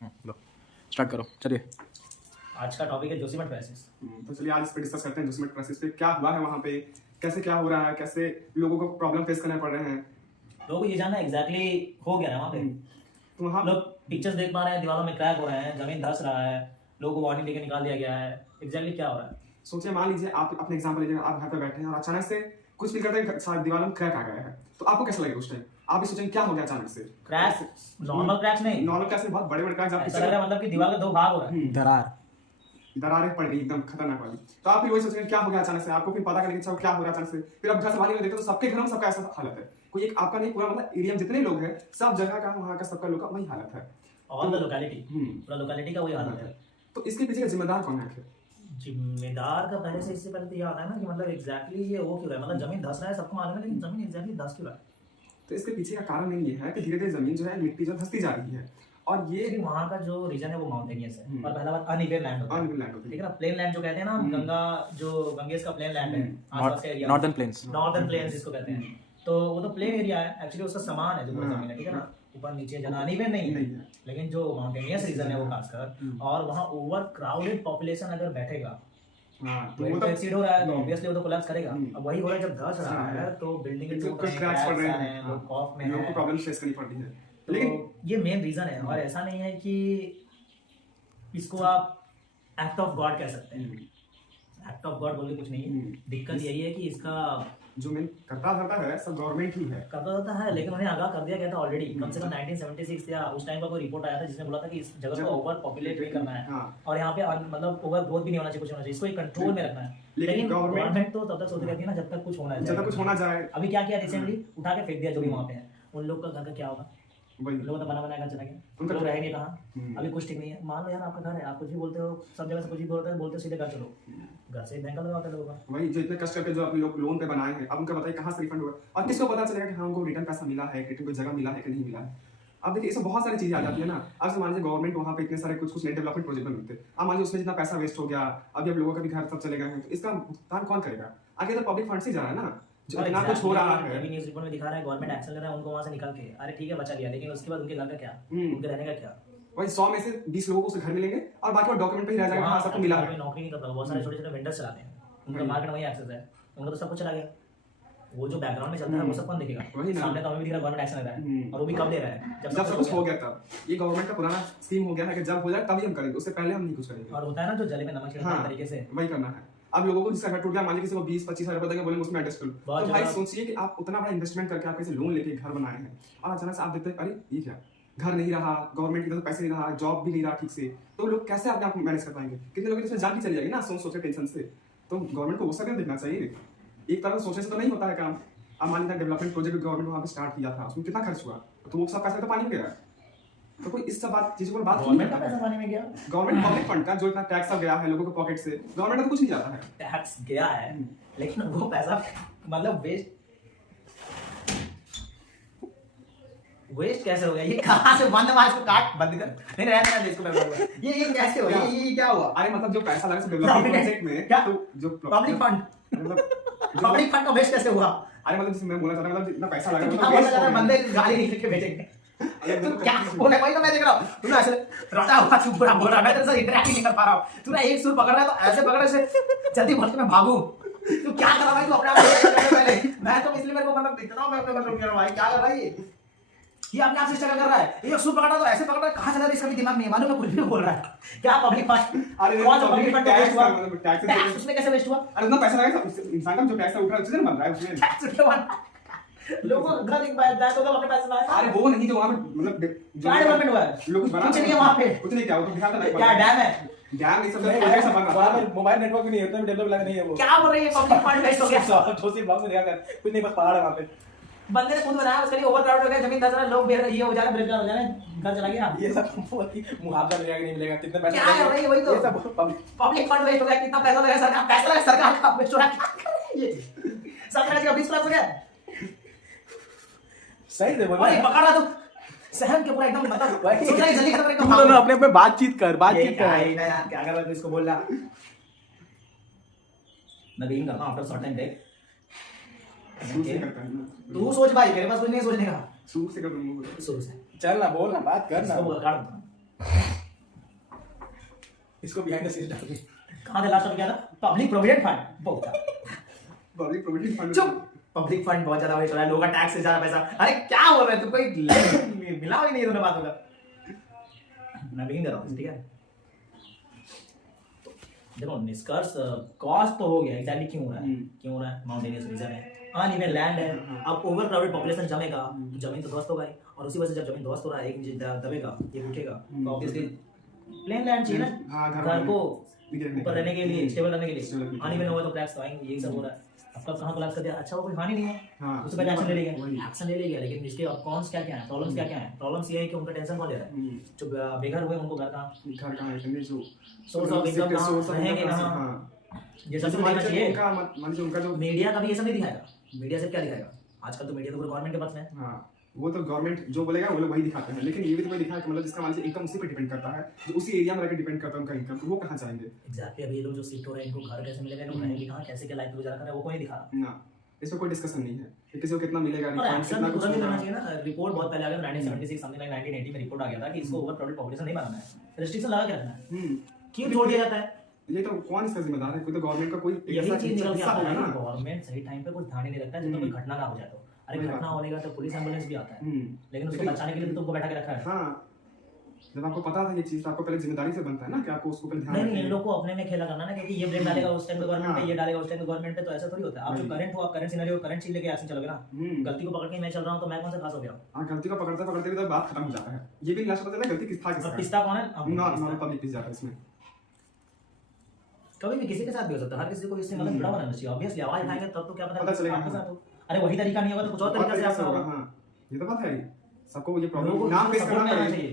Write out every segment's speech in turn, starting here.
लो start करो, चलिए। आज का टॉपिक है जोशीमठ क्राइसिस। तो चलिए आज इस पे डिस्कस करते हैं जोशीमठ क्राइसिस पे क्या हुआ है, वहाँ पे कैसे क्या हो रहा है, कैसे लोगों को प्रॉब्लम फेस करने पड़ रहे हैं। लोगों को ये जानना है एग्जैक्टली हो क्या रहा है वहाँ पे। तो वहाँ लोग पिक्चर्स देख पा रहे हैं, दीवारों में क्रैक हो रहे हैं, जमीन धंस रहा है, लोगों को वार्निंग देके निकाल दिया गया है। एग्जैक्टली क्या हो रहा है? सोचिए, मान लीजिए आप अपने एग्जाम्पल लीजिए, आप घर पे बैठे हैं और अचानक से कुछ फील करते हैं दीवार में क्रैक आ गया है, तो आपको कैसा लगेगा उस टाइम? आप भी सोचेंगे क्या हो गया अचानक से। क्रैक नॉर्मल क्रैक्स नहीं, नॉर्मल क्रैक से बहुत बड़े बड़े क्रैक्स ऐसा लग रहा है मतलब कि दीवार के दो भाग हो रहा है, दरारें पड़ गई एकदम खतरनाक वाली। तो आप भी वही सोचेंगे क्या हो गया अचानक से, आपको फिर पता करने की इच्छा क्या हो रहा है अचानक से। फिर आप घर से बाहर देखते तो सबके घरों में सबका ऐसा हालत है, कोई एक आपका नहीं, पूरा मतलब एरिया में जितने लोग हैं सब जगह का वहाँ का सबका लोग का वही हालत है। ऑल द लोकेलिटी, पूरा लोकेलिटी का वही हालत है। तो इसके पीछे का जिम्मेदार कौन है आखिर? जिम्मेदार का पहले से इससे पहले तो ये आता है ना कि मतलब एग्जैक्टली ये वो क्यों रहा है, मतलब जमीन धंस रहा है सबको मालूम है, लेकिन जमीन एग्जैक्टली धंस क्यों रहा है? तो इसके पीछे का कारण ये है कि धीरे धीरे जमीन जो है मिट्टी जो धंसती जा रही है, और ये वहाँ का जो रीजन है वो माउंटेनियस है। और पहला बात अनइवन लैंड होता है, ठीक है ना। प्लेन लैंड जो कहते हैं ना, गंगा जो गंगेस का प्लेन लैंड है, आसपास का area northern plains, northern plains जिसको कहते हैं, तो वो तो प्लेन एरिया है एक्चुअली, उसका समान है जो पूरा जमीन है, ठीक है ना। ऊपर नीचे जना अनइवन नहीं है, लेकिन जो माउंटेनियस रीजन है वो खासकर, और वहाँ ओवर क्राउडेड पॉपुलेशन अगर बैठेगा तो वो तो एक्सीड हो रहा है, तो ऑब्वियसली वो तो कोलैप्स करेगा। अब वही हो रहा है, जब धंस रहा है तो बिल्डिंग के ऊपर क्रैक्स पड़ रहे हैं, लोग खौफ में हैं, लोगों को प्रॉब्लम फेस करनी पड़ रही है। लेकिन ये मेन रीजन है, और ऐसा नहीं है कि इसको आप एक्ट ऑफ गॉड कह सकते हैं। एक्ट ऑफ गॉड बोल के कुछ नहीं है, दिक्कत यही है कि इसका जो मेन करता धरता है सब गवर्नमेंट ही है, करता रहता है, लेकिन उन्हें आगाह कर दिया गया था ऑलरेडी। कम से कम 1976 या उस टाइम का कोई रिपोर्ट आया था जिसमें बोला था कि इस जगह को ओवर पॉपुलेट नहीं करना है, और यहाँ पे मतलब ओवर ग्रोथ भी नहीं होना चाहिए, कुछ होना चाहिए, इसको एक कंट्रोल में रखना है। लेकिन गवर्नमेंट तो तब तक सोचती रहती है ना जब तक कुछ होना है, जब तक कुछ होना जाए। अभी क्या किया रिसेंटली, उठा के फेंक दिया जो भी वहाँ पे है। उन लोग का घर का क्या होगा? लोग तो बना बनाया घर चला गया, उनका लोग रहेंगे कहाँ? अभी कुछ ठीक नहीं है। मान लो यार आपका घर है, आप कुछ भी बोलते हो, सब जगह से कुछ भी बोलते हो सीधे घर चलो, घर से बैंक लगाते लोगों का। वही जो इतने कष्ट करके जो अपने लोग लोन पे बनाए हैं, अब उनका बताइए कहाँ से रिफंड होगा, और किसको पता चलेगा कि हाँ उनको रिटर्न पैसा मिला है, रिटर्न कोई जगह मिला है कि नहीं मिला है। अब देखिए इसमें बहुत सारी चीजें आ जाती है ना। अब से मान लीजिए गवर्नमेंट वहाँ पे इतने सारे कुछ नए डेवलपमेंट प्रोजेक्ट बनते हैं, अब मान लीजिए उसमें जितना पैसा वेस्ट हो गया, अभी अब लोगों का भी घर सब चले गए हैं, तो इसका भुगतान कौन करेगा? आगे तो पब्लिक फंड से जा रहा है ना, जो इतना कुछ हो रहा है। अभी न्यूज़ रिपोर्ट में दिखा रहा है गवर्नमेंट एक्शन ले रहा है उनको वहाँ से निकाल के, अरे ठीक है बचा लिया, लेकिन उसके बाद उनके घर का क्या, उनके रहने का क्या? वही 100 में से 20 लोगों को उसे घर मिलेंगे और बाकी वो डॉक्यूमेंट पे ही रह जाएगा, हाँ सबको मिला है। नौकरी नहीं करता, बहुत सारे छोटे छोटे वेंडर्स चलाते हैं, उनका मार्केट वही एक्सेस है, उनका तो सब कुछ चला गया। वो जो बैकग्राउंड में चलता है वो सब कौन देखेगा? सामने तो हमें भी दिख रहा है गवर्नमेंट एक्शन ले रहा है, और वो भी कब ले रहा है? जब सब कुछ हो गया तब। ये गवर्नमेंट का पुराना स्कीम हो गया है कि जब हो जाए तभी हम करेंगे, उससे पहले हम नहीं कुछ करेंगे। और होता है ना जो जले में नमक छिड़कने के तरीके से, वही करना है। अब लोगों को जिसका घर टूट गया, मान लीजिए किसी को 20-25 हजार रुपए देंगे, बोलेंगे उसमें एडजस्ट करो, तो भाई सोचिए कि आप उतना बड़ा इन्वेस्टमेंट करके आप कैसे लोन लेके घर बनाए हैं, और अचानक से आप देखते हैं अरे ये क्या, घर नहीं रहा, गवर्नमेंट की तरफ पैसे नहीं रहा, जॉब भी नहीं रहा ठीक से, तो लोग कैसे अपने आप मैनेज कर पाएंगे? कितने लोग इसमें जान भी चली जाएगी ना सोच के टेंशन से। तो गवर्नमेंट को वो सब देखना चाहिए, एक तरह से सोचने से तो नहीं होता है काम। अब मान लीजिए डेवलपमेंट प्रोजेक्ट गवर्नमेंट वहाँ पे स्टार्ट किया था, उसमें कितना खर्च हुआ, तो वो सब पैसा तो पानी में गया। तो कोई इस सब बात चीजों पर बात गवर्नमेंट का पैसा पानी में गया, गवर्नमेंट पब्लिक फंड का जो इतना टैक्स सब गया है लोगों के पॉकेट से, गवर्नमेंट का कुछ नहीं जाता है। टैक्स गया है, लेकिन वो पैसा मतलब वेस्ट कैसे हो गया? ये कहाँ से बंद हुआ? इसको काट बंद कर, नहीं रहने दे इसको। ये कैसे हुआ? ये क्या हुआ? अरे मतलब जो पैसा लगा डेवलपमेंट प्रोजेक्ट में, क्या तो जो पब्लिक फंड, पब्लिक फंड का वेस्ट कैसे हुआ? अरे मतलब जिसमें मैं बोला चाहता हूं, मतलब जितना पैसा लगा तो वेस्ट हो गया। बंदे गाली निकल के भेजेंगे, तो क्या बोले? वही तो मैं देख रहा हूं, तू ऐसे रटा हुआ चुप पूरा बोल रहा है, मैं तेरे साथ इंटरेक्ट नहीं कर पा रहा हूं। तू ना एक सुर पकड़ रहा है तो ऐसे पकड़ ऐसे जल्दी भटक मैं भागूं। तू क्या कर रहा है? तू अपने आप पहले मैं तो इसलिए मेरे को मतलब दिख रहा हूं, मैं अपने मतलब कह रहा हूं भाई क्या कर रहा है ये अपने आप से स्ट्रगल कर रहा है। ये सुर पकड़ रहा तो ऐसे पकड़ रहा है, कहां चला रहा है इसका भी दिमाग नहीं मालूम, मैं कुछ भी बोल रहा है। क्या पब्लिक फंड? अरे कौन सा पब्लिक फंड वेस्ट हुआ? टैक्स उसमें कैसे वेस्ट हुआ? अरे उतना पैसा लगा इंसान का जो टैक्स उठ रहा है उससे बन रहा है उसमें। टैक्स उठ रहा लोगों को घर एक बार जाए तो अपने पैसे लाए। अरे वो नहीं जो वहां पे मतलब क्या डेवलपमेंट हुआ है? लोग बना कुछ नहीं है वहां पे, कुछ नहीं, क्या वो तो दिखाता नहीं, क्या डैम है? डैम नहीं, सब प्रोजेक्ट सब बन रहा है, मोबाइल नेटवर्क भी नहीं होता, डेवलप लगा नहीं है वो। क्या बोल रही है? पब्लिक फंड वेस्ट हो गया। सोसी ब्लॉग में देखा कर, कुछ नहीं, बस पहाड़ है वहां पे। बंदे ने खुद बनाया, उसके लिए ओवर क्राउड हो गया, जमीन धंस रहा है, लोग ये हो जा रहा है, बेरोजगार हो जा रहे हैं, घर चला गया। ये सब मुआवजा मिलेगा कि नहीं मिलेगा, कितने पैसे क्या कर रही है? वही तो ये सब पब्लिक फंड वेस्ट हो गया, कितना पैसा लगा सरकार, पैसा लगा सरकार का वेस्ट हो रहा है। क्या कर रही है सरकार? 20 लाख हो गया, सही से बोल और पकड़ रहा तो सहन के पूरा एकदम मतलब सोच रहा है जल्दी खत्म तुम दोनों अपने अपने बातचीत कर यार क्या कर रहा है? इसको बोल रहा मैं भी करता हूं आफ्टर सर्टेन ब्रेक। तू सोच भाई, मेरे पास कुछ नहीं सोचने का। शुरू से कर दूंगा, शुरू से चल ना, बोल ना, बात कर ना। इसको काट इसको बिहाइंड द सीन्स डाल दे। कहाँ था लास्ट क्या था? पब्लिक प्रोविडेंट फंड बहुत था। पब्लिक प्रोविडेंट फंड चुप, पब्लिक फंड बहुत ज्यादा हो रहा है, लोगों का टैक्स से ज्यादा पैसा। अरे क्या बोल रहे हैं तुम, कोई मिला ही नहीं दोनों बातों का। मैं भी कर रहा हूँ, ठीक है। देखो निष्कर्ष कॉस्ट तो हो गया, एग्जैक्टली क्यों हो रहा है, क्यों हो रहा है, माउंटेनियस रीजन है, अनइवन लैंड है। अब ओवर क्राउडेड पॉपुलेशन जमेगा तो जमीन तो ध्वस्त होगा ही, और उसी वजह से जब जमीन ध्वस्त हो रहा है, एक नीचे दबेगा, एक उठेगा, तो ऑब्वियसली प्लेन लैंड चाहिए ना घर को ऊपर रहने के लिए, स्टेबल रहने के लिए। अनइवन होगा तो क्रैक्स तो आएंगे, यही सब हो रहा है। अब कब कहाँ कोलैप्स कर दिया, अच्छा वो कोई हानि नहीं है, उस पर एक्शन ले लेगा, एक्शन ले लेगा। लेकिन इसके कॉन्स क्या क्या है, प्रॉब्लम्स क्या क्या है? प्रॉब्लम्स ये है कि उनका टेंशन कौन ले रहा है, जो बेघर हुए उनको घर कहाँ है, जो सोर्स ऑफ इनकम कहाँ रहेंगे, कहाँ ये सब देखना चाहिए। उनका जो मीडिया कभी ये सब नहीं दिखाएगा, मीडिया से क्या दिखाएगा? आजकल तो मीडिया तो गवर्नमेंट के पास में है। हाँ, वो तो गवर्नमेंट जो बोलेगा वो लोग वही दिखाते हैं, लेकिन ये भी तो कोई दिखाया कि मतलब जिसका मान लीजिए इनकम उसी पे डिपेंड करता है, जो उसी एरिया में रहकर डिपेंड करता है उनका इनकम, तो वो कहाँ जाएंगे? एग्जैक्टली। अभी ये लोग जो शिफ्ट हो रहे हैं इनको घर कैसे मिलेगा, लोग रहेंगे कहाँ, कैसे क्या लाइफ गुजारा कर रहे हैं, वो कोई नहीं दिखा रहा ना। इसमें कोई डिस्कशन नहीं है कि किसी को कितना मिलेगा, और एक्शन तो तुरंत लेना चाहिए ना। रिपोर्ट बहुत पहले आ गया, 1976 समथिंग लाइक 1980 में रिपोर्ट आ गया था कि इसको ओवर क्राउडेड पॉपुलेशन नहीं बनाना है, रिस्ट्रिक्शन लगा के रखना है। क्यों छोड़ दिया जाता है? ये तो कौन इसका जिम्मेदार है? कोई तो गवर्नमेंट का कोई यही चीज निकल के आता होगा है ना। ना, गवर्नमेंट सही टाइम पे कुछ ध्यान नहीं रखता है, जब कोई घटना ना हो जाए तो। अरे घटना होने का तो पुलिस एम्बुलेंस भी आता है, लेकिन उसको बचाने के लिए तो तुमको बैठा के रखा है। हाँ, जब आपको पता था ये चीज, तो आपको पहले जिम्मेदारी से बनता है ना कि आपको उसको पहले ध्यान नहीं, इन लोग को अपने में खेला करना ना, क्योंकि ये ब्रेक डालेगा उस टाइम पे गवर्नमेंट पे, ये डालेगा उस टाइम पे गवर्नमेंट पे, तो ऐसा थोड़ी होता है। आप जो करंट हो, आप करंट सिनेरियो, करंट चीज लेके एक्शन चलोगे ना। गलती को पकड़ के मैं चल रहा हूं तो मैं कौन सा खास हो गया? हां, गलती को पकड़ते पकड़ते भी तो बात खत्म हो जाता है। ये भी लास्ट पता चला गलती किसका और पिस्ता कौन है? नॉर्मल पब्लिक पिस जाता है इसमें। कभी भी किसी के साथ भी हो सकता है, हर किसी को इससे मतलब जुड़ा हुआ रहना चाहिए। ऑब्वियसली आवाज उठाएंगे तब तो क्या पता चलेगा आपके साथ हो। अरे वही तरीका नहीं होगा तो कुछ और तरीका से आपका होगा। हां, ये तो बात है। सबको ये प्रॉब्लम ना फेस करना चाहिए।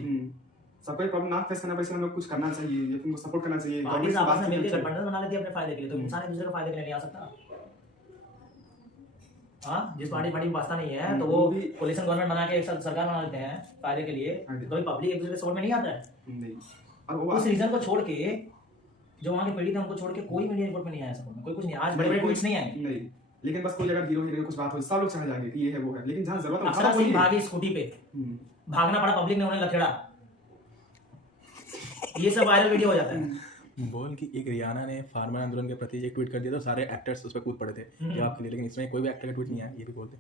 सबको ये प्रॉब्लम ना फेस करना पड़े, हम लोग कुछ करना चाहिए, ये उनको सपोर्ट करना चाहिए। पार्टीज आपस में मिलकर गठबंधन बना लेती है अपने फायदे के लिए, तो इंसान एक दूसरे के फायदे के लिए नहीं आ सकता। हाँ, जिस पार्टी में वास्ता नहीं है तो वो कोलिशन गवर्नमेंट बना के एक साथ सरकार बना लेते हैं फायदे के लिए, तो पब्लिक एक दूसरे के सपोर्ट में नहीं आता है। नहीं, और उस रीजन को छोड़ के, जो वहाँ के पीड़ित हैं उनको छोड़ के कोई मीडिया रिपोर्ट में नहीं आया सपोर्ट में, कोई कुछ नहीं। आज बड़े-बड़े ट्वीट्स नहीं आए। नहीं, लेकिन बस कोई अगर हीरो हीरोइन कुछ बात हो, सब लोग चाह जाएंगे कि ये है वो है, लेकिन जहाँ जरूरत है अक्षरा सिंह भागी स्कूटी पे, भागना पड़ा, पब्लिक ने उन्हें लखेड़ा, ये सब वायरल वीडियो हो जाता है। बोल कि एक रियाना ने फार्मर आंदोलन के प्रति एक ट्वीट कर दिया तो सारे एक्टर्स उस पर कूद पड़े थे जवाब के लिए, लेकिन इसमें कोई भी एक्टर का ट्वीट नहीं आया। ये भी बोलते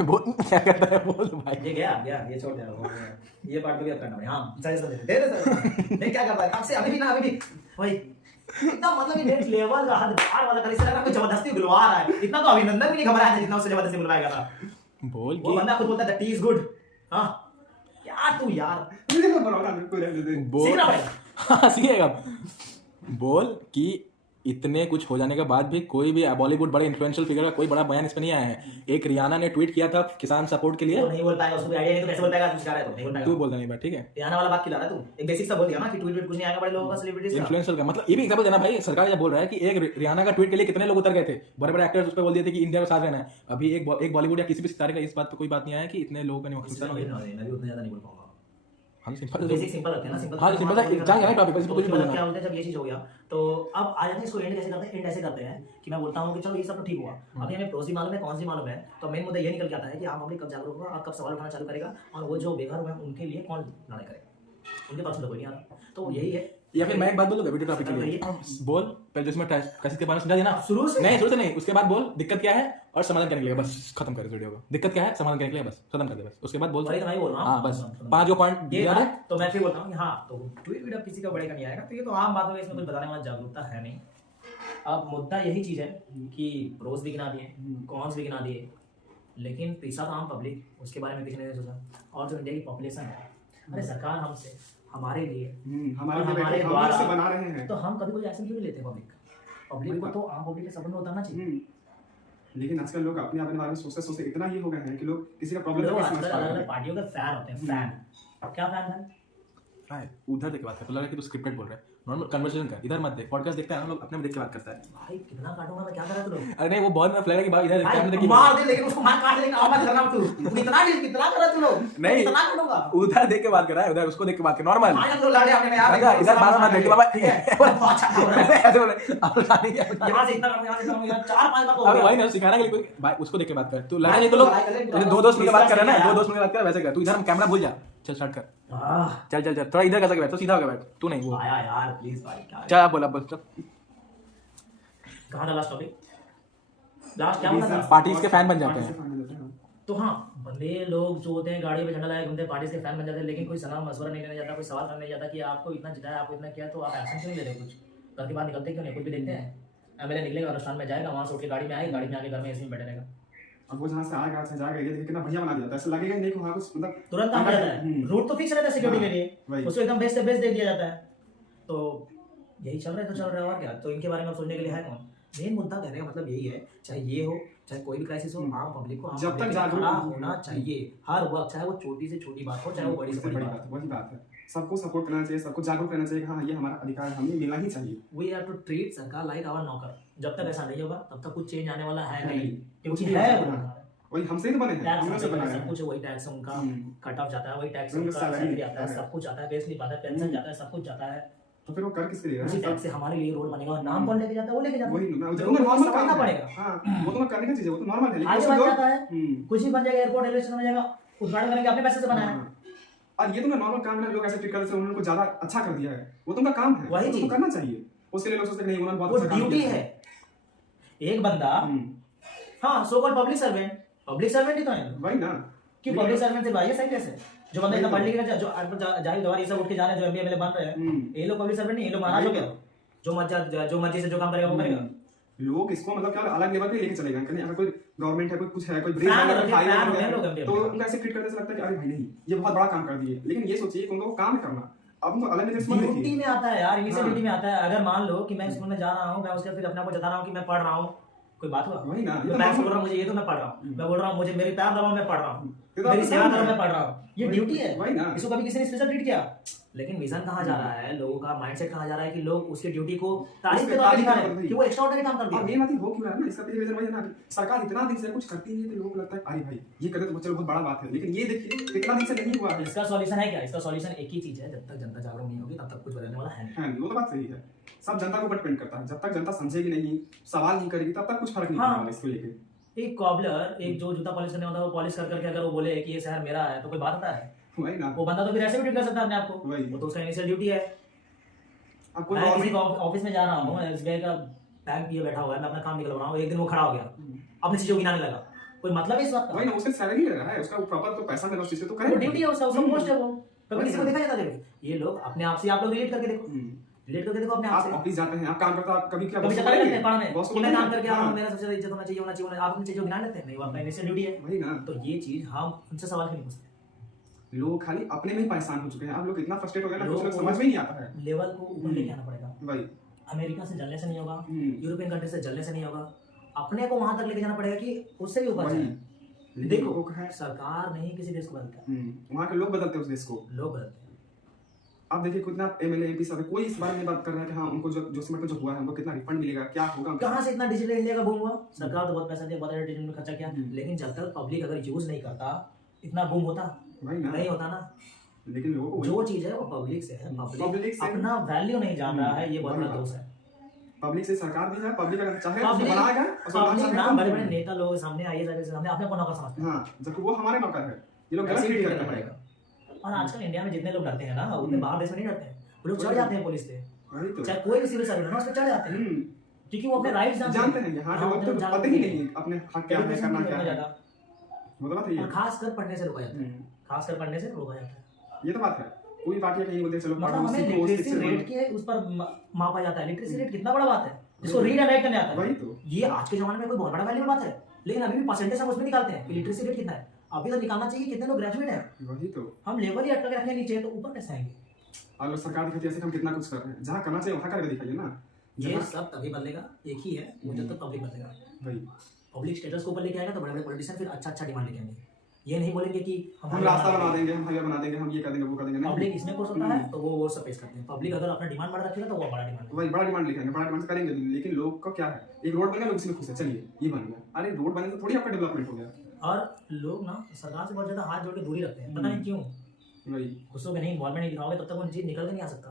बोल क्या करता है, बोल भाई। ये गया ये छोड़ दे, ये पार्ट भी अब करना भाई। हां सही दे सर, नहीं क्या कर रहा है आपसे अभी भी ना, अभी भी भाई इतना मतलब ये नेक्स्ट लेवल का हद पार वाला कर, इससे कोई जबरदस्ती बुलवा रहा है। इतना तो अभिनंदन भी नहीं घबराया था जितना उससे जबरदस्ती बुलवाया गया था। बोल वो बंदा खुद बोलता है टी इज गुड। हां यार तू यार बोल सीख रहा भाई। हाँ सीखेगा। बोल कि इतने कुछ हो जाने के बाद भी कोई भी बॉलीवुड बड़े इन्फ्लुएंशियल फिगर का कोई बड़ा बयान इस पे नहीं आया है। एक रियाना ने ट्वीट किया था किसान सपोर्ट के लिए, वो नहीं बोल पाएगा, उसको आईडिया नहीं तो कैसे बोल पाएगा? तू सिखा रहा है तो नहीं बोल पाएगा। तू बोलता नहीं बात, ठीक है। रियाना वाला बात खिला रहा है तू, एक बेसिक सा बोल दिया ना कि ट्वीट कुछ नहीं आएगा बड़े लोगों का, सेलिब्रिटीज का, इन्फ्लुएंशियल का मतलब ये भी एग्जांपल देना भाई। सरकार जब बोल रहा है कि एक रियाना का ट्वीट के लिए कितने लोग उतर गए थे, बड़े बड़े एक्टर्स उस पर बोल दिए थे कि इंडिया के साथ रहना है। अभी एक बॉलीवुड या किसी भी सितारे का इस बात पे कोई बात नहीं आया कि इतने लोगों का नुकसान हो गया। मैं भी उतना ज्यादा नहीं बोल पाऊंगा। हम सिंपल बेसिक सिंपल रखते हैं ना, सिंपल। हाँ सिंपल जान गया टॉपिक, बस कुछ बोलना। क्या बोलते हैं जब ये चीज हो गया तो अब आ जाते हैं इसको एंड कैसे करते हैं? एंड ऐसे करते हैं कि मैं बोलता हूँ कि चलो ये सब तो ठीक हुआ, अभी हमें प्रोस भी मालूम है, कौन सी मालूम है, तो मेन मुद्दा ये निकल के आता है कि आम पब्लिक कब जागरूक होगा और कब सवाल उठाना चालू करेगा, और वो जो बेघर हुए हैं उनके लिए कौन लड़ाई करेगा, उनके पास तो कोई नहीं आ रहा। तो यही है। या फिर मैं एक बात बोलूं वीडियो टॉपिक के लिए, बोल पहले जिसमें कैसे के बारे में समझा देना शुरू से नहीं, उसके बाद बोल दिक्कत क्या है और समाधान करने के लिए, बस खत्म कर इस वीडियो को। दिक्कत क्या है, समाधान करने के लिए, बस खत्म कर दे, बस उसके बाद बोल। वही तो मैं बोल रहा हूं। हां बस 5 जो पॉइंट दिया है तो मैं फिर बोलता हूं कि हां तो ट्वीट वीडियो किसी का बड़े का नहीं आएगा, तो ये तो आम बात है, इसमें कुछ बताने वाला जागरूकता है नहीं। अब मुद्दा यही चीज है कि प्रोस भी गिना दिए, कॉन्स भी गिना दिए, लेकिन पिसा तो आम पब्लिक, उसके बारे में किसी ने नहीं सोचा। और जो इंडिया की पॉपुलेशन है, अरे सरकार हमसे, हमारे लिए, हमारे द्वारा से बना रहे हैं, तो हम कभी कोई एक्शन क्यों नहीं लेते? पब्लिक को तो आम पब्लिक के सब में उतरना चाहिए। लेकिन आजकल लोग अपने बारे में सोचते इतना ही हो गए हैं कि लोग किसी का प्रॉब्लम नहीं समझ पा रहे हैं। पार्टियों के फैन होते हैं, फैन। क्या फैन है? हां उधर देख के बात कर, तो लगा कि तू स्क्रिप्टेड बोल रहा है, नॉर्मल कन्वर्सेशन कर, इधर मत देख। पॉडकास्ट देखता है ना लोग, अपने में देख के बात करता है। भाई कितना काटूंगा मैं, क्या कर रहा है तू लोग? अरे नहीं वो बहुत फ्लैग है कि भाई इधर कैमरे देख के मार दे, लेकिन उसको मार काट देगा, आवाज करना तू कितना कर रहा तू लोग? नहीं कितना काटूंगा? उधर देख के बात कर रहा है, उधर उसको देख के बात कर, नॉर्मल। आज तो लड़े हमने यार, इधर बात मत देख बाबा, ठीक है अच्छा बोल रहा है ऐसे बोले अब लानी है यहां से इतना करना, यहां से इतना करना, 4-5 बार हो अरे गया। वही ना सिखाने के लिए कोई भाई उसको देख के बात कर। तू लड़ा नहीं तो लोग दो दोस्त मिलकर बात कर रहे हैं ना, दो दोस्त मिलकर बात कर वैसे कर। तू इधर कैमरा भूल जा, चल स्टार्ट कर। आह, चल चल चल, थोड़ा इधर कर बैठ, तो सीधा होकर बैठ, तू नहीं वो। आया यार प्लीज भाई, क्या चल आप बोला बस। कहाँ था लास्ट टॉपिक? लास्ट क्या बोला था? पार्टीज के फैन बन जाते पार्टी से हैं। fan बन जाते हैं। तो हाँ, बंदे लोग जो होते हैं गाड़ी पे झंडा लगाए घूमते हैं, पार्टी के फैन बन जाते हैं, लेकिन कोई सलाह मशवरा नहीं लेने जाता, कोई सवाल करने नहीं जाता कि आपको इतना जिताया, आपको इतना किया, तो आप एक्शन क्यों नहीं ले रहे? कुछ घर के बाहर निकलते क्यों नहीं? कुछ भी देखते हैं, एमएलए निकलेगा अनुष्ठान में जाएगा, वहां से उठ के गाड़ी में आएगा, गाड़ी में आके घर में ऐसे ही बैठे रहेगा, अब वो जहाँ से आएगा अच्छा जाएगा, ये देखिए कितना बढ़िया बना दिया था, ऐसा लगेगा नहीं कि वहाँ कुछ मतलब तुरंत काम हो जाता है। रूट तो फिक्स रहता है सिक्योरिटी के लिए, वही। उसको एकदम बेस्ट से बेस्ट दे दिया जाता है। तो यही चल रहा है, तो चल रहा है और क्या। तो इनके बारे में सोचने के लिए है कौन? मेन मुद्दा कहने का मतलब यही है, चाहे ये हो चाहे कोई भी क्राइसिस हो, आम पब्लिक को जब तक जागरूक खड़ा होना चाहिए हर वक्त, चाहे वो छोटी से छोटी बात हो, चाहे वो बड़ी से बड़ी बात हो। वही बात है, सबको सपोर्ट करना चाहिए, सबको जागरूक करना चाहिए कि हाँ ये हमारा अधिकार है, हमें मिलना ही चाहिए। वी हैव टू ट्रीट सरकार लाइक आवर नौकर। जब तक ऐसा नहीं होगा तब तक कुछ चेंज आने वाला है है नहीं, नहीं। क्योंकि कुछ है नहीं वो होगा। वही हमसे ही तो बने हैं, हम लोग से बना सब है। कुछ वही टैक्स उनका कट ऑफ जाता है, वही टैक्स उनका उनका salary सैलरी आता है, आता है। सब कुछ आता है, पे स्लिप आता है, पेंशन जाता है, सब कुछ जाता है। तो फिर वो कर किसके लिए रहा उसी है? टैक्स से हमारे लिए रोड बनेगा, और नाम कौन लेके जाता है? वो लेके जाता है। वही ना, लोगों जो को नॉर्मल समझना काम पड़ेगा। है। हाँ, वो तो मैं करने की चीज है, वो तो नॉर्मल है, लेकिन आगे उसको बन लोग जाता है, कुछ भी बन जाएगा, एयरपोर्ट रेलवे स्टेशन बन जाएगा, उद्घाटन करेंगे, अपने पैसे से बनाया है। हाँ। और ये तो ना नॉर्मल काम है, लोग ऐसे ट्रीट करते हैं, उन्होंने कुछ ज्यादा अच्छा कर दिया है, वो तो उनका काम है, वही वो तो चीज। करना चाहिए। उसके लिए लोग सोचते हैं नहीं उन्होंने बहुत वो अच्छा काम ड्यूटी किया है। एक बंदा, हाँ सो कॉल्ड पब्लिक सर्वेंट ही तो है। वही ना, क्यों पब्लिक सर्वेंट से भाई है सही कैसे? जो बंदा इतना पढ़ लिख रहा है, जो जाहिर जवाहर ये सब उठ के जा रहे हैं, जो एमबीए बन रहे हैं, ये लोग पब्लिक सर्वेंट नहीं, ये लोग महाराज हो गया। जो मर्जी से जो काम करेगा वो करेगा। लोग इसको मतलब क्या अलग लेवल पे लेके चलेगा, कहीं अगर कोई गवर्नमेंट है, कोई कुछ है, कोई ब्रिज फैन है, होते हैं, हाईवे फैन बन होते हैं गया, लोग MBA तो में। उनका ऐसे ट्रीट करने से लगता है कि अरे भाई नहीं ये बहुत बड़ा काम कर दिए, लेकिन ये सोचिए कि उनको वो काम है करना, अब उनको अलग नजर से मत ड्यूटी देखिए। में आता है यार, इनिशियल हाँ। ड्यूटी में आता है। अगर मान लो कि मैं स्कूल में जा रहा हूँ, मैं उसके फिर अपने आप को जता रहा हूँ कि मैं पढ़ रहा हूँ, कोई बात हुआ? वही ना, ये मैं तो पैर से बोल normal- रहा हूँ मुझे ये तो मैं पढ़ रहा हूँ, मैं बोल रहा हूँ मुझे मेरी पैर दबाओ मैं पढ़ रहा हूँ, ये तो मेरी आपका सेवा काम करो है। मैं पढ़ रहा हूँ, ये वही- ड्यूटी है। वही ना। इसको कभी किसी ने स्पेशल ट्रीट किया? लेकिन विजन कहाँ जा रहा है, लोगों का माइंडसेट कहाँ जा रहा है कि लोग उसकी ड्यूटी को तारीफ के तौर पर दिखा रहे हैं कि वो एक्स्ट्राऑर्डिनरी काम कर और दिया। मेन बात ये हो क्यों रहा है ना, इसका पीछे रीजन वही है ना कि सरकार इतना दिन से कुछ करती नहीं है, तो लोगों को लगता है अरे भाई ये करे तो चलो बहुत बड़ा बात है, लेकिन ये देखिए इतना दिन से नहीं हुआ है। इसका सॉल्यूशन है क्या? इसका सॉल्यूशन एक ही चीज है, जब तक जनता जागरूक नहीं होगी तब तक कुछ बदलने वाला है नहीं। है वो तो बात सही है, सब जनता के ऊपर डिपेंड करता है, जब तक जनता समझेगी नहीं, सवाल नहीं करेगी, तब तक कुछ फर्क नहीं हाँ। पड़ने वाला इसको लेके। एक कॉबलर, एक जो जूता पॉलिश करने वाला है, वो पॉलिश कर करके अगर वो बोले कि ये शहर मेरा है, तो कोई बात होता है? वही ना, वो बंदा तो फिर ऐसे भी ट्रीट कर सकता है अपने आप को, वही। वो तो उसका इनिशियल ड्यूटी है। अब कोई मैं किसी गवर्नमेंट ऑफिस में जा रहा हूँ, एसबीआई का बैंक पिए बैठा हुआ है, मैं अपना काम निकल रहा हूँ, एक दिन वो खड़ा हो गया, अपनी चीजों को गिनाने लगा, कोई मतलब है इस बात वही का? ना, उससे सैलरी ले रहा है, उसका प्रॉपर तो पैसा मिला उस चीज से तो वो करेगा। ड्यूटी है उसका पोस्ट है वो। कभी वही किसी को ना। देखा जाता है? ये लोग अपने आप से, आप लोग रिलेट करके देखो, रिलेट करके देखो अपने आप आप से। ऑफिस जाते हैं, आप काम करते हो, आप कभी क्या कभी boss को जता बोलेंगे? लेते हैं पढ़ने boss को कि मैं काम बोलेंगे? करके आ रहा हूँ, हाँ, मेरा सबसे ज्यादा इज्जत होना चाहिए, होना चाहिए, आप अपनी चीजों गिना लेते हैं? नहीं, वो अपना इनिशियल ड्यूटी है। वही ना, तो ये चीज हम उनसे सवाल क्यों नहीं पूछते? लोग खाली अपने में ही परेशान हो चुके हैं, अब लोग इतना फ्रस्ट्रेट हो गए ना, कुछ लोग लोग समझ में ही नहीं आता है। लेवल को ऊपर लेके आना पड़ेगा। वही अमेरिका से जलने से नहीं होगा, हम्म। यूरोपियन कंट्री से जलने से नहीं होगा, अपने को वहां तक लेके जाना पड़ेगा कि उससे भी ऊपर वही। जाए। लेकिन देखो लोगों का है, सरकार नहीं किसी देश को बदलता है, वहाँ के लोग बदलते हैं उस देश को। लोग बदलते हैं। आप देखिए कितना एमएलए एमपी सब है, कोई इस बारे में बात कर रहा है कि हाँ उनको जो जोशीमठ में जो हुआ है उनको कितना रिफंड मिलेगा, क्या होगा। कहाँ से इतना डिजिटल इंडिया का बूम हुआ? सरकार तो बहुत पैसा दिया, बहुत एडवर्टाइजमेंट में खर्चा किया, लेकिन जब तक पब्लिक अगर यूज नहीं करता इतना बूम होता वही ना, नहीं होता ना। लेकिन लोगों को जो चीज है वो पब्लिक से है, Public पब्लिक से- अपना वैल्यू नहीं जान रहा है, ये बहुत वही बड़ा बात। दोष है। पब्लिक से सरकार भी है, पब्लिक अगर चाहे तो पब्लिक बनाएगा और सरकार पब्लिक चाहे ना तो बड़े बड़े नहीं। नेता लोग सामने आइए के सामने अपने को नौकर समझते हैं, हाँ, जबकि वो हमारे नौकर है, ये लोग गलत ऐसे ही ट्रीट treat करते करना हैं। पड़ेगा। और आजकल इंडिया में जितने लोग डरते हैं ना, उतने बाहर देश में नहीं डरते हैं, वो लोग चढ़ जाते हैं पुलिस पे, वही तो, चाहे कोई भी सिविल सर्वेंट हो ना, उस पर चढ़ जाते हैं, क्योंकि वो अपने राइट्स जानते हैं, यहाँ के लोग तो पता ही नहीं अपने हक क्या है, करना क्या है, वो तो बात है। और खासकर पढ़ने से रोका जाता है, खासकर पढ़ने से रोका जाता है। ये तो बात है, कोई पार्टी कहीं बोलते हैं चलो मतलब पढ़ो, हमें सीखो, लिटरेसी शिक्षित रेट बनो। के उस पर मापा जाता है। लिटरेसी रेट कितना बड़ा बात है, जिसको रीड एंड राइट करने आता वही है। तो, ये आज के जमाने में कोई बहुत बड़ा वैल्यू बात है, लेकिन अभी भी परसेंटेज हम उसमें निकालते हैं कि लिटरेसी रेट कितना है। अभी तो निकालना चाहिए कितने लोग ग्रेजुएट हैं, वही तो। हम लेवल ही अटक के रखने नीचे, तो ऊपर कैसे आएंगे? और लोग सरकार दिखाती है ऐसे कि हम कितना कुछ कर रहे हैं, जहाँ करना चाहिए वहाँ करके दिखाइए ना। ये जहाँ सब तभी बदलेगा, एक ही है वो, जब तक पब्लिक बदलेगा। वही, पब्लिक स्टेटस को ऊपर लेके आएगा तो बड़े बड़े पॉलिटिशियन फिर अच्छा डिमांड लेके आएंगे। ये नहीं बोलेंगे कि हम रास्ता बना देंगे, हम हाईवे बना देंगे, हम ये कर देंगे, वो कर देंगे, नहीं। पब्लिक इसमें खुश होता है तो वो सब पेश करते हैं। पब्लिक अगर अपना डिमांड बढ़ा रखेगा तो वो बड़ा डिमांड वही बड़ा डिमांड लिखेंगे, बड़ा डिमांड से करेंगे, लेकिन लोग का क्या है, एक रोड बनेगा लोग इसमें खुश है, चलिए ये बन गया, अरे रोड बने तो थोड़ी आपका डेवलपमेंट हो गया। और लोग ना सरकार से बहुत ज्यादा हाथ जोड़ के दूरी रखते हैं, पता नहीं क्यों। वही, खुश होकर नहीं इन्वॉल्वमेंट नहीं दिखाओगे तब तक वो चीज निकल के नहीं आ सकता।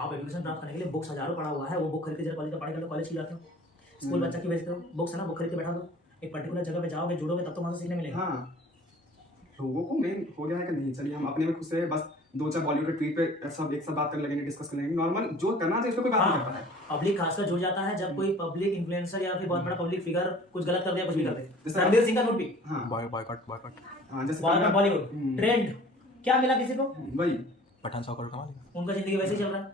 आप एजुकेशन प्राप्त करने के लिए बुक्स हजारों पड़ा हुआ है, वो बुक खरीद के जब कॉलेज का पढ़ाई करते हो, कॉलेज की जाते हो, स्कूल बच्चा की भेजते हो, बुक्स है ना, बुक खरीद के बैठा दो, एक पर्टिकुलर जगह पे जाओगे, जुड़ोगे, तब तो वहां से सीखने मिलेगा। हाँ लोगों को मेन हो गया है कि नहीं, चलिए हम अपने में खुश है, बस 2-4 बॉलीवुड के ट्वीट पे सब एक साथ बात करने लगेंगे, डिस्कस करने लगेंगे, नॉर्मल जो करना चाहिए उस पर कोई बात नहीं करता है। पब्लिक खासकर जुड़ जाता है जब कोई पब्लिक इन्फ्लुएंसर या फिर बहुत बड़ा पब्लिक फिगर कुछ गलत कर दिया, कुछ भी कर दे। जैसे- रणवीर सिंह का नोट पिक, हाँ बॉयकॉट हाँ, जैसे बॉलीवुड ट्रेंड, क्या मिला किसी को? वही पठान 100 करोड़ कमा लिया। उनका जिंदगी वैसे ही चल रहा है।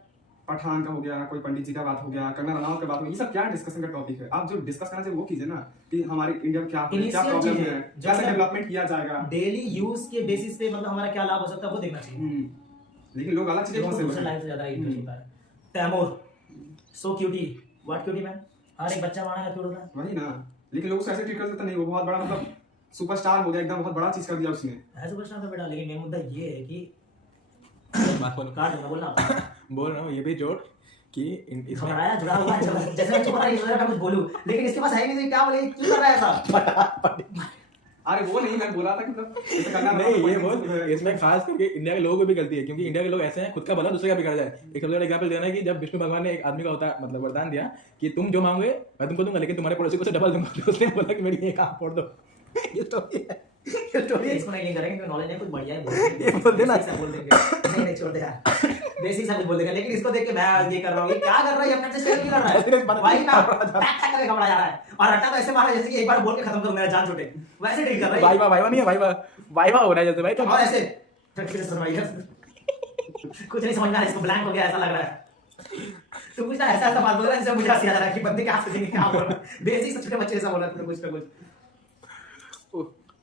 पठान का हो गया, कोई पंडित जी का बात हो गया, कंगना रनावत का बात हो गया, ये सब क्या डिस्कशन का टॉपिक है? आप जो डिस्कस करना चाहिए वो कीजिए ना, कि हमारी इंडिया में क्या Initial प्रॉब्लम चीजें, है, जो कैसे मतलब- डेवलपमेंट किया जाएगा। डेली यूज के बेसिस पे मतलब हमारा क्या लाभ हो सकता है वो देखना चाहिए। लेकिन लोग अलग चीजें सोशल बहुत लाइफ से ज्यादा इंटरेस्ट होता है। तैमूर, सो क्यूटी, व्हाट क्यूटी मैन, हर एक बच्चा माना क्यूट होता है। वही ना, लेकिन लोग उसको ऐसे ट्रीट कर देते नहीं, वो बहुत बड़ा मतलब सुपरस्टार हो गया, एकदम बहुत बड़ा चीज कर दिया उसने। ऐसे क्वेश्चन तो बेटा, लेकिन मेन मुद्दा ये है कि बात बोलो, काट दूंगा, बोलना बोल रहा हूँ ये भी जोड़ कि इसमें घबराया जुड़ा हुआ है, जैसे मैं चुप रहा हूं, मैं कुछ बोलूं, लेकिन इसके पास है नहीं, क्या बोले, क्यों कर रहा है ऐसा? अरे वो नहीं, मैं बोल रहा था कि मतलब जैसे कंगना नहीं रनावत ये पंडित बोल, जी को है। इसमें खास करके इंडिया के लोगों को भी गलती है, क्योंकि इंडिया के लोग ऐसे हैं खुद का भला दूसरे का बिगड़ जाए। एक सबसे बड़ा एग्जाम्पल देना है कि जब विष्णु भगवान ने एक आदमी का होता मतलब वरदान दिया कि तुम जो मांगोगे मैं तुमको दूंगा, लेकिन तुम्हारे पड़ोसी को से डबल दूंगा, तो उसने बोला कि मेरी एक आंख फोड़ दो। ये स्टोरी है, ये स्टोरी है। इसको नहीं करेंगे, क्योंकि नॉलेज है, कुछ बढ़िया है ये बोल देना। बेसिक सा बोल देंगे, नहीं छोड़ दे यार, बेसिक सा कुछ बोल देगा, लेकिन इसको देख के मैं ये कर रहा हूँ, ये क्या कर रहा है, ये अपने से शेयर क्यों कर रहा है? भाई ना टैक टैक करके घबरा जा रहा है, और रट्टा तो ऐसे मारा जैसे कि एक बार बोल के खत्म करूं, मेरा जान छूटे, वैसे ट्रीट कर रहा है। वाइवा नहीं है, वाइवा हो रहा है जैसे भाई तो। और ऐसे फिर सुनवाइए, कुछ नहीं समझ में आ रहा, इसको ब्लैंक हो गया ऐसा लग रहा है। तो कुछ ना ऐसा ऐसा बात बोल रहा है जिससे मुझे हंसी आ रहा है कि बंदे क्या सोचेंगे, क्या बोल रहा है, बेसिक से छोटे बच्चे जैसा बोल रहा है, कुछ ना कुछ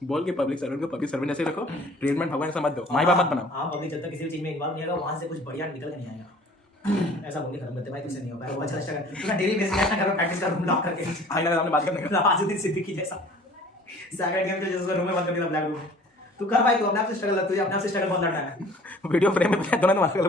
बोल के पब्लिक सर्वेंट को पब्लिक सर्वेंट जैसे रखो, ट्रीटमेंट भगवान ऐसा मत दो, माई बाप मत बनाओ। हाँ, पब्लिक जब तक किसी भी चीज में इन्वॉल्व नहीं होगा, वहां से कुछ बढ़िया निकल के नहीं आएगा। ऐसा बोल के खत्म करते भाई, तुझसे नहीं होगा, वो अच्छा अच्छा कर, तू ना डेली बेसिस ऐसा करो, प्रैक्टिस कर, रूम लॉक करके आईना के सामने बात करने का। नवाजुद्दीन सिद्दीकी जैसा सैकड़ गेम पे जिसको रूम में बंद कर दिया, ब्लैक रूम में। तू कर भाई, तू अपने आप से स्ट्रगल, तुझे अपने आप से स्ट्रगल बहुत लड़ना है। वीडियो फ्रेम में दोनों ने मार के